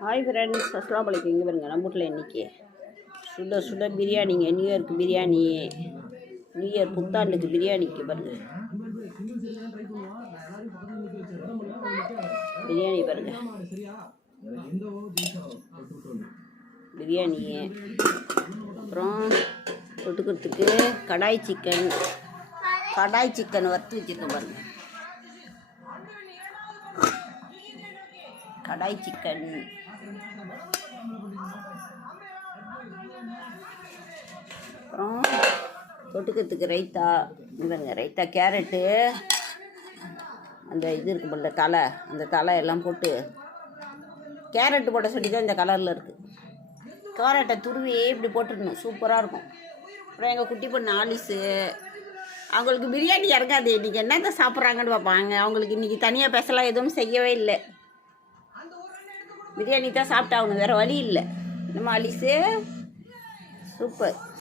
Hi friends, அஸ்ஸலாமு அலைக்கும். இங்கே பாருங்க, நம்ம வீட்டில் இன்றைக்கி சுட சுட பிரியாணிங்க. நியூ இயர்க்கு பிரியாணி, நியூ இயர் புத்தாண்டுக்கு பிரியாணிக்கு பாருங்க. பிரியாணி பாருங்க, பிரியாணி. அப்புறம் தொட்டுக்கிறதுக்கு கடாய் சிக்கன் வறுத்து வச்சுருக்கேன் பாருங்க. கடாய் சிக்கன், அப்புறம் தொட்டுக்கிறதுக்கு ரைத்தா. பாருங்க, ரைத்தா கேரட்டு, அந்த இது இருக்கு போல தலை, அந்த தலை எல்லாம் போட்டு கேரட்டு போட்ட சொல்லி தான் இந்த கலரில் இருக்குது. கேரட்டை துருவி இப்படி போட்டுடணும், சூப்பராக இருக்கும். அப்புறம் எங்கள் குட்டி பொண்ணு ஆலிஸு, அவங்களுக்கு பிரியாணி இறங்காது. இன்றைக்கி என்னத்தை சாப்பிட்றாங்கன்னு பார்ப்பாங்க. அவங்களுக்கு இன்றைக்கி தனியாக பேசலாம் எதுவும் செய்யவே இல்லை. பிரியாணி தான் சாப்பிட்டாகணும், வேறு வழி இல்லை. நம்ம ஆலிஸு சூப்பர்.